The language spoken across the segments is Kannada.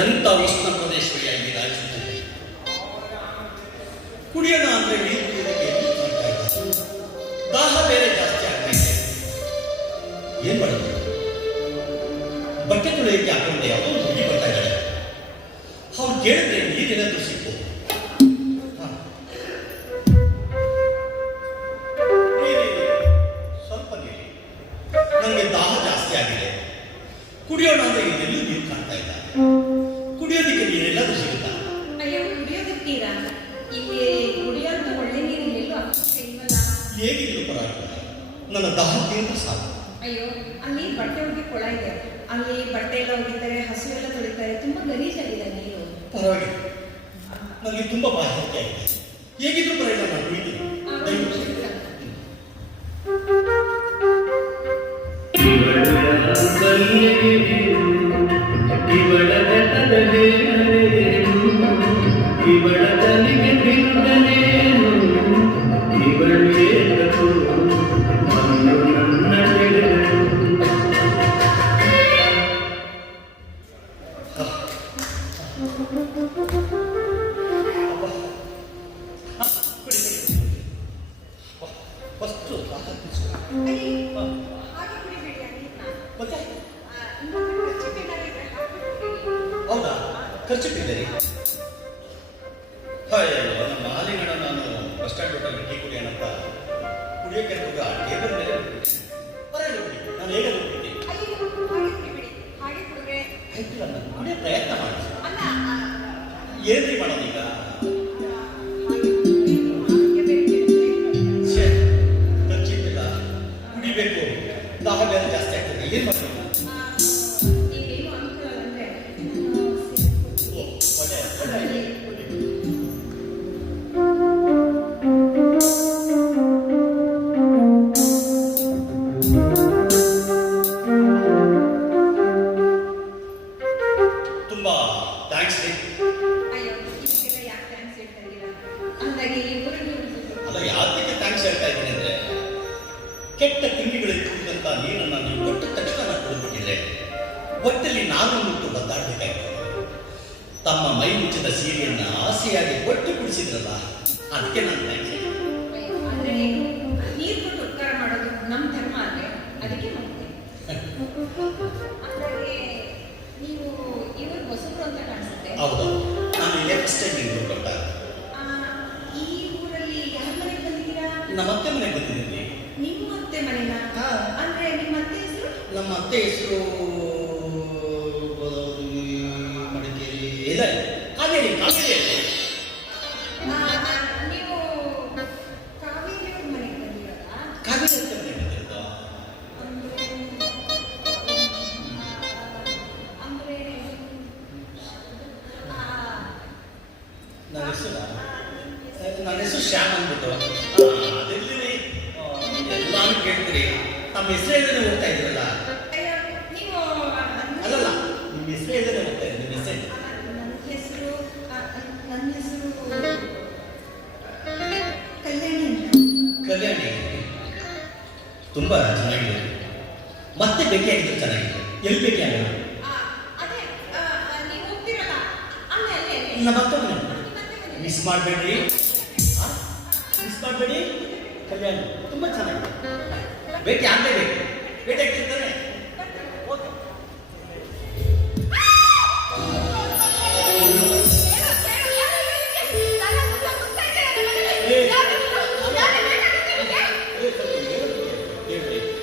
ಎಂಥ ಉಷ್ಣ ಪ್ರದೇಶವಾಗಿ ರಾಜ್ಯದಲ್ಲಿ ಕುಡಿಯೋಣ ಅಂದ್ರೆ ನೀರು ಕುಡಿಯೋದಕ್ಕೆ ಎಲ್ಲಿ ಕಾಣ್ತಾ ಇಲ್ಲ. ದಾಹ ಬೇರೆ ಜಾಸ್ತಿ ಆಗ್ತಾ ಇದೆ. ಏನ್ ಮಾಡೋದು? ಬಟ್ಟೆ ತೊಳೆಯಕ್ಕೆ ಹಾಕೊಂಡೆ ಯಾವುದೋ ಹುಡುಗಿ ಬರ್ತಾ ಇದ್ದಾಳೆ. ಅವ್ರು ಕೇಳಿದ್ರೆ ನೀರೇನಾದ್ರೂ ಸಿಕ್ಕು. ಸ್ವಲ್ಪ ನೀರು, ನನಗೆ ದಾಹ ಜಾಸ್ತಿ ಆಗಿದೆ. ಕುಡಿಯೋಣ ಅಂದ್ರೆ ಇದೆಲ್ಲೂ ನೀರು ಕಾಣ್ತಾ ಇಲ್ಲ. ಕುಡಿಯೋದಕ್ಕೆ ನೀರೆಲ್ಲಾದ್ರೂ ಸಿಗುತ್ತಾ? ಅಯ್ಯೋ, ಕುಡಿಯೋದಕ್ಕೀರಾ? ಇಲ್ಲಿ ಕುಡಿಯೋಂತ ಒಳ್ಳೆ ನೀರು ಎಲ್ಲೂ ಇಲ್ವಲ್ಲ. ಹೇಗಿದ್ರು ಪರವಾಗಿಲ್ಲ, ನನ್ನ ದಾಹ ತೀರ್ಥ ಸಾಕು. ಅಯ್ಯೋ, ಅಲ್ಲಿ ಬಟ್ಟೆ ಒಳಗೆ ಕೊಳ ಇದೆ. ಅಲ್ಲಿ ಬಟ್ಟೆ ಎಲ್ಲ ಒಗಿತಾರೆ, ಹಸು ಎಲ್ಲ ತೊಳಿತಾರೆ. ತುಂಬಾ ಗಲೀಜಾಗಿದೆ ನೀರು. ಪರವಾಗಿಲ್ಲ, ನನಗೆ ತುಂಬಾ ಬಾಯಾರಿಕೆ ಆಗಿದೆ. ಹೇಗಿದ್ರು ಪರವಾಗಿಲ್ಲ, ನಾನು ಕುಡಿತೀನಿ. ಹೌದಾ? ಖರ್ಚಿಟ್ಟಿದ್ದೀರಿ? ನಮ್ಮ ಹಾಲಿಗಣ ನಾನು ಬಸ್ ಸ್ಟ್ಯಾಂಡ್ ಹೋಟೆಲ್ ಟೀ ಕುಡಿಯೋಣ ಅಂತ ಕುಡಿಯೋಕೆ ಟೇಬಲ್ ಮೇಲೆ ಬರಲ್ಲ. ನಾನು ಹೇಗೆ ಕುಡಿತೀನಿ? ಆಯ್ತಿಲ್ಲ, ನಾನು ಕುಡಿಯೋ ಪ್ರಯತ್ನ ಮಾಡಿ. ಏನ್ರಿ ಮಾಡೋದೀಗ? ಖರ್ಚಿಟ್ಟಿಲ್ಲ, ಕುಡಿಬೇಕು. ದಾಹ ಬೇರೆ ಜಾಸ್ತಿ ಆಗ್ತದೆ. ಏನ್ ಮಾಡೋದು? ತುಂಬಾ ಥ್ಯಾಂಕ್ಸ್ ರೀ. ಅಲ್ಲ, ಯಾತಕ್ಕೆ ಥ್ಯಾಂಕ್ಸ್ ಹೇಳ್ತಾ ಇದ್ದೀನಿ ಅಂದ್ರೆ, ಕೆಟ್ಟ ತಿಂಡಿಗಳಿಗೆ ಕುಡಿದಂತ ನೀರನ್ನು ನೀವು ಕೊಟ್ಟ ತಕ್ಷಣ ನಾನು ಕುಡಿದ್ಬಿಟ್ಟಿದ್ರೆ ಒಟ್ಟಲ್ಲಿ ನಾನು ಮುಟ್ಟು ಬದ್ದಾಡಬೇಕಾಗಿತ್ತು. ತಮ್ಮ ಮೈ ಮುಚ್ಚಿದ ಸೀರೆಯನ್ನ ಆಸೆಯಾಗಿ ಒಟ್ಟು ಕುಡಿಸಿದ್ರಲ್ಲ, ಅದಕ್ಕೆ ನಾನು ಥ್ಯಾಂಕ್ಸ್ ಹೇಳಿ. ನೀರು ಕೊಟ್ಟು ಉಪಕಾರ ಮಾಡೋದು ನಮ್ಮ ಧರ್ಮ ಅಲ್ಲೇ, ಅದಕ್ಕೆ ನೀವು ಇವರು ಹೊಸಬ್ರು ಅಂತ ಕಾಣಿಸುತ್ತೆ. ಹೌದು, ನಾನು ನೆಕ್ಸ್ಟ್ ಟೈಮ್ ನೀವು ಕೊಟ್ಟಾಗ ಈ ಊರಲ್ಲಿ ಯಾರ ಮನೆಗೆ ಬಂದಿದ್ದೀರಾ? ನಮ್ಮ ಅತ್ತೆ ಮನೆಗೆ ಬಂದಿದ್ದೀನಿ. ನಿಮ್ಮ ಅತ್ತೆ ಮನೆನಾ? ಅಂದ್ರೆ ನಿಮ್ಮ ಅತ್ತೆ ಹೆಸರು? ನಮ್ಮ ಅತ್ತೆ ಹೆಸರು ಮಡಿಕೇರಿ ಇಲ್ಲ, ಕಾವೇರಿ. ಕಾವೇರಿ ನೀವು ಕಾವೇರಿ ಅವ್ರ ಮನೆಗೆ ಬಂದಿರೋದಾ? ಕಾವೇರಿ ಅತ್ತೆ ಮನೆಗೆ ಬಂದಿರೋದು. ನನ್ನ ಹೆಸರು ಶ್ಯಾಮ್ ಅಂದ್ಬಿಟ್ಟು. ಅದೆಲ್ಲಿ ಎಲ್ಲಾನು ಕೇಳ್ತೀರಿ. ನಮ್ಮ ಹೆಸರು ಹೇಳಿದ್ರೆ ಹೋಗ್ತಾ ಇದ್ದೀರಲ್ಲ? ಅಲ್ಲಲ್ಲ, ನಿಮ್ಮ ಹೆಸರು ಹೇಳಿದ್ರೆ ಹೋಗ್ತಾ ಇದ್ದೀರಿ. ನಿಮ್ಮ ಹೆಸರು? ನನ್ನ ಹೆಸರು ಕಲ್ಯಾಣಿ. ಕಲ್ಯಾಣಿ, ತುಂಬಾ ಚೆನ್ನಾಗಿದೆ. ಮತ್ತೆ ಭೇಟಿಯಾಗಿದ್ರು ಚೆನ್ನಾಗಿದೆ. ಎಲ್ಲಿ ಭೇಟಿಯಾಗ? ನಮ್ಮ ಅತ್ತೆ ಮನೆ. ಮಿಸ್ ಮಾಡಬೇಡಿ, ಮಿಸ್ ಮಾಡಬೇಡಿ. ಕಲ್ಯಾಣಿ ತುಂಬಾ ಚೆನ್ನಾಗಿದೆ. ಭೇಟಿ ಆಗಲೇಬೇಕು. ಭೇಟಿ ಆಗ್ತಿರ್ತಾರೆ.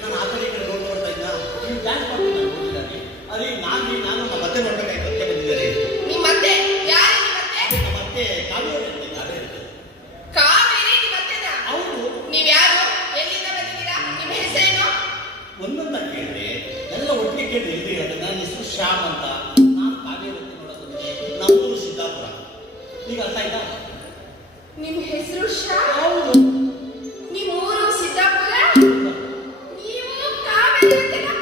ನಾನು ಆ ಕಡೆ ಈ ಕಡೆ ನೋಡ್ತಾ ಇದ್ದ ನೀವು ಡ್ಯಾನ್ಸ್ ಮಾಡ್ಕೊಂಡು ಹೋಗಿದ್ದಾನೆ. ಅದೇ ನಾನು ನಮ್ಮ ಮತ್ತೆ ನೋಡ್ಬೇಕಾಯ್ತು ಅಂತ ಬಂದಿದ್ದಾರೆ. ನಿಮ್ಮ ಮತ್ತೆ ಯಾರು? ನಮ್ಮ ಮತ್ತೆ ಕಾವೇರಿ ಅಂತ. ಕಾವೇರಿ ನಿಮ್ಮ ಅತ್ತೆನಾ? ಹೌದು. ನೀವು ಯಾರು? ಎಲ್ಲಿಂದ ಬಂದಿದ್ದೀರಾ? ನಿಮ್ಮ ಹೆಸರೇನು? ಒಂದೊಂದಾಗಿ ಕೇಳಿದ್ರೆ ಎಲ್ಲ ಒಟ್ಟಿಗೆ ಕೇಳಿ ಎಲ್ಲಿ ಹೇಳಿದ್ರೆ, ನನ್ನ ಹೆಸರು ಶ್ಯಾಮ್ ಅಂತ. ನಾನು ಕಾವೇರಿ ಅಂತ ನೋಡೋದಂದ್ರೆ ನಮ್ಮೂರು ಸಿದ್ದಾಪುರ. ಈಗ ಅರ್ಥ ಆಯ್ತಾ? ನಿಮ್ಮ ಹೆಸರು ಶಾ? ಹೌದು. ನಿಮ್ಮ ಊರು ಸಿದ್ದಾಪುರ? ನೀವು ಕಾವೇರಿ ಅಂತೀರಾ?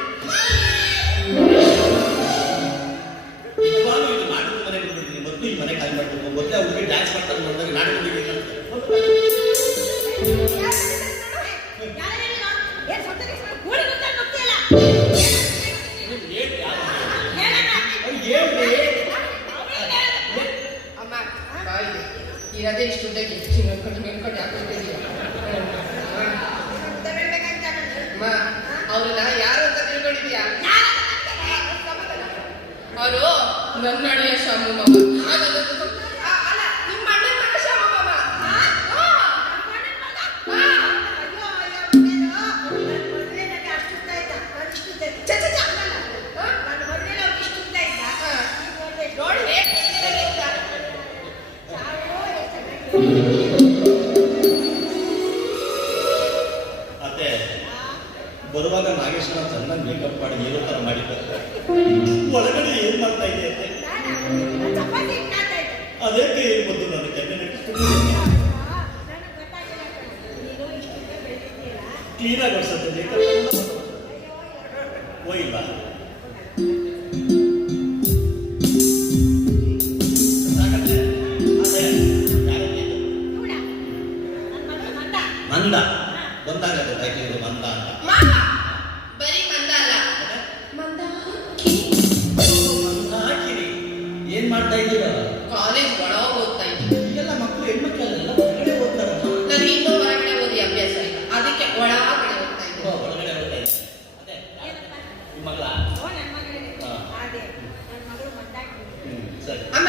ಇವಾಗ ಇದು ನಾಟಕದ ಮನೆ ಬಂದ್ಬಿಟ್ಟಿದ್ದೀನಿ. ಮೊದಲು ಈ ಮನೆ ಖಾಲಿ ಮಾಡ್ಬೇಕು. ಮೊದಲೇ ಅವ್ರಿಗೆ ಡ್ಯಾನ್ಸ್ ಮಾಡ್ತಾರೆ ನೋಡಿದಾಗ ನಾಟಕ ಬಿಟ್ಟಿದ್ದೀನಿ. ಹೇಳ್ರಿ. ಅಮ್ಮ ಬಾಯಿದೆ ಇರದೇ ಇಷ್ಟು ಉದ್ದಕ್ಕೆ ಹೇಳ್ಕೊಂಡು ಹಾಕೊಂಡಿದ್ದೀಯ ಅಮ್ಮ ಅವ್ರನ್ನ ಯಾರು ಅಂತ ತಿಳ್ಕೊಂಡಿದ್ಯಾ ಅವರು ನನ್ನ ಅಳಿಯ ಶಾಮು ಮಾಮ ಅಲ್ಲ ನಿಮ್ಮ ಅಣ್ಣನ ಮಗ ಶಾಮು ಮಾಮ ನೋಡಿ ಅತ್ತೆ ಬರುವಾಗ ನಾಗೇಶ್ವರ ಚೆನ್ನಾಗಿ ಮೇಕಪ್ ಮಾಡಿ ಏನೋ ತರ ಮಾಡಿದ್ದಾರೆ. ಒಳಗಡೆ ಏನ್ ಮಾಡ್ತಾ ಇದೆ ಅತ್ತೆ? ಅದಕ್ಕೆ ಏನ್ ಬಂದು ನನ್ನ ಕೆನ್ನೆ ಕ್ಲೀನಾಗಿ ಅನ್ಸುತ್ತೆ ಮೇಕಪ್ ಹೋಗಿಲ್ಲ. ಮಂದ ಬಂದಾಗ ಗೊತ್ತಾಯ್ತು ಇದು ಮಂದ ಅಂತ. ಮಾಮ ಬರೀ ಮಂದ ಅಲ್ಲ ಮಂದಾಕಿನಿ ಮಂದಾಕಿನಿ ಏನ್ ಮಾಡ್ತಾ ಇದ್ದೀರಾ? ಕಾಲೇಜ್ ಒಳಗೆ ಓದ್ತಾ ಇದ್ದೀನಿ ಈಗೆಲ್ಲ ಮಕ್ಕಳು ಹೆಣ್ಮಕ್ಳೆಲ್ಲ ಹೊರಗಡೆ ಓದ್ತಾರಲ್ಲ. ನನಗೆ ಇನ್ನೂ ಹೊರಗಡೆ ಓದಿ ಅಭ್ಯಾಸ ಇಲ್ಲ ಅದಕ್ಕೆ ಒಳಗಡೆ ಓದ್ತಾ ಇದ್ದೀನಿ ಒಳಗಡೆ ಓದ್ತಾ ಇದ್ದಾರೆ. ಅದೇ ನಿಮ್ಮ ಮಗಳ? ಸರಿ. ಅಮ್ಮ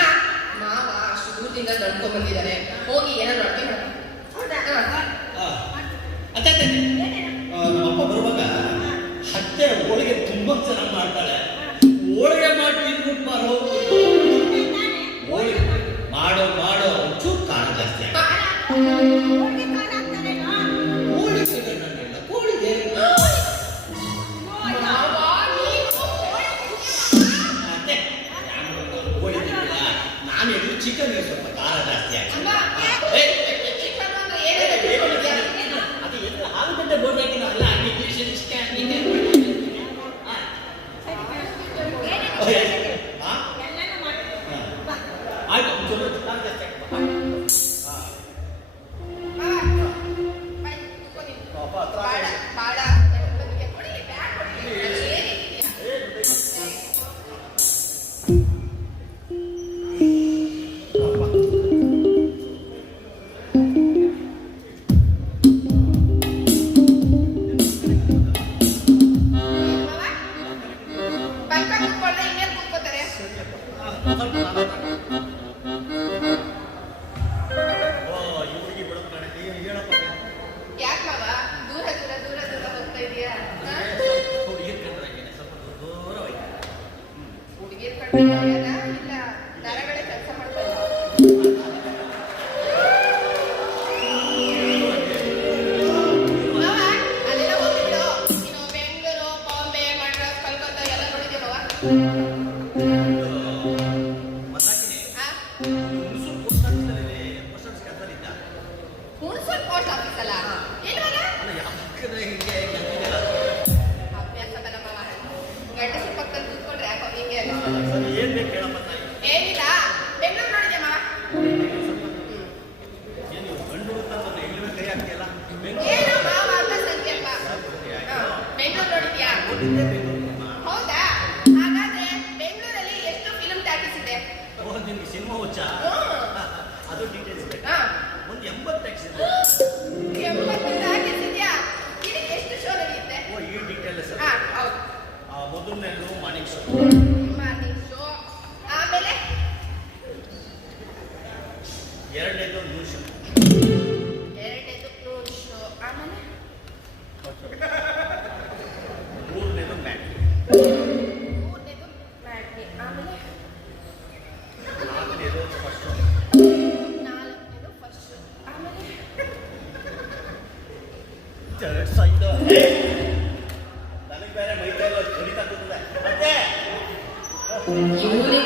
ಮಾವ ಅಷ್ಟು ದೂರದಿಂದ ನಡ್ಕೊಂಡ್ ಬಂದಿದ್ದಾರೆ ಹೋಗಿ ಏನಾದ್ರು ಅಡುಗೆ ಮಾಡ್ತಾರೆ ಅತ್ತೆ ನಮ್ಮಪ್ಪ ಬರುವಾಗ ಅತ್ತೆ ಹೋಳಿಗೆ ತುಂಬಾ ಚೆನ್ನಾಗಿ ಮಾಡ್ತಾಳೆ. ಹೋಳಿಗೆ ಮಾಡಿ ತಿನ್ಬಿಟ್ಟು ಬಾರೋ. ಹೋಳಿಗೆ ಮಾಡೋ ಮಾಡೋ ಒಂಚೂರು ಖಾರ ಜಾಸ್ತಿ ಹೋಳಿಗೆ ಹೋಳಿಗೆ ಅತ್ತೆ ಹೋಳಿಗೆ ತಿನ್ನಲ್ಲ. ನಾನು ಹೇಳಿದ್ರು ಚಿಕನ್ ಸ್ವಲ್ಪ ಖಾರ ಜಾಸ್ತಿ ಆಗಿದೆ. ಅದು ಎಲ್ಲ ಆಲೂಗಡ್ಡೆ ಬೋರ್ಡ್ ಹಾಕಿ ನಾವೆಲ್ಲ ಅಡ್ಮಿಷನ್ ಇಷ್ಟ ಆಯ್ತು ಯಾಕೆ ಮಾವ ದೂರ ದೂರ ದೂರ ದೂರ ಹೋಗ್ತಾ ಇದೀಯಾ ಹುಡುಗಿಯರ್ ಕಡಿಮೆ ಇಲ್ಲ ನರಗಳೇ ಕೆಲಸ ಮಾಡ್ತಾ ಮಾವ ಅಲ್ಲೆಲ್ಲ ಹೋಗಿಬಿಡು ನೀನು ಬೆಂಗಳೂರು ಬಾಂಬೆ ಮಡ್ರಾಸ್ ಕಲ್ಕತ್ತಾ ಎಲ್ಲ ನೋಡಿದ್ಯಾ ಮಾವ ಹುಣಸೂರು ಪೋಸ್ಟ್ ಆಫೀಸ್ ಅಲ್ಲ ಎಲ್ವಾಗ ಅಭ್ಯಾಸ ಬಲ್ಲ ಮಾವ ಗಂಡಸರ ಪಕ್ಕದಲ್ಲಿ ಕೂತ್ಕೊಂಡ್ರೆ ಯಾಕೋ ಹಿಂಗೆ ಏನ್ ಬೇಕು ಹೇಳಪ್ಪ ತಾಯಿ? ಏನಿಲ್ಲ ಬೆಂಗಳೂರು ನೋಡಿದ್ಯಾ ಮಾವ ಏನು ಗಂಡು ಅಂತಂದ್ರೆ ಇಲ್ಲವೇ ಕೈ ಹಾಕ್ತಿಯಲ್ಲ? ಏನೋ ಮಾವ ಅಂತ ಸಂಖ್ಯೆಪ್ಪ ಬೆಂಗಳೂರು ನೋಡಿದ್ಯಾ ಹೌದಾ ಹಾಗಾದ್ರೆ ಬೆಂಗಳೂರಲ್ಲಿ ಎಷ್ಟು ಫಿಲ್ಮ್ ಟಾಕೀಸ್ ಇದೆ ನಿಮ್ಗೆ ಸಿನಿಮಾ ಹುಚ್ಚ? ಅದು ಡೀಟೇಲ್ಸ್ ಬೇಕು. ಒಂದು 80 ಟ್ಯಾಕ್ಸ್ ಇದೆ. 80 ಟಾಕೀಸ್ ಇದೆಯಾ ಇದಕ್ಕೆ ಎಷ್ಟು ಶೋ ನಡೆಯುತ್ತೆ ಈ ಡೀಟೇಲ್ ಸರ್. ಹೌದು ಮೊದಲನೇದು ಮಾರ್ನಿಂಗ್ ಶೋ. ಮಾರ್ನಿಂಗ್ ಶೋ ಆಮೇಲೆ ಎರಡನೇದು ನ್ಯೂಸ್ ಶೋ. ಎರಡನೇದು ಕ್ಲೋನ್ ಶೋ ಆಮೇಲೆ ಮೂರನೇದು ಮ್ಯಾಟ್. ಮೂರನೇದು ಮ್ಯಾಟ್ನಿ ಆಮೇಲೆ ನಾಲ್ಕನೇದು ಫಸ್ಟ್ ಶೋ. ನಾಲ್ಕನೇದು ಫಸ್ಟ್ ಶೋ ಆಮೇಲೆ ನನಗೆ ಬೇರೆ ಮೈ ಕೈಯಲ್ಲಿ ಹೊಡಿತಾ ಕೂತಿದೆ. ಮತ್ತೆ ಇವನಿಗೆ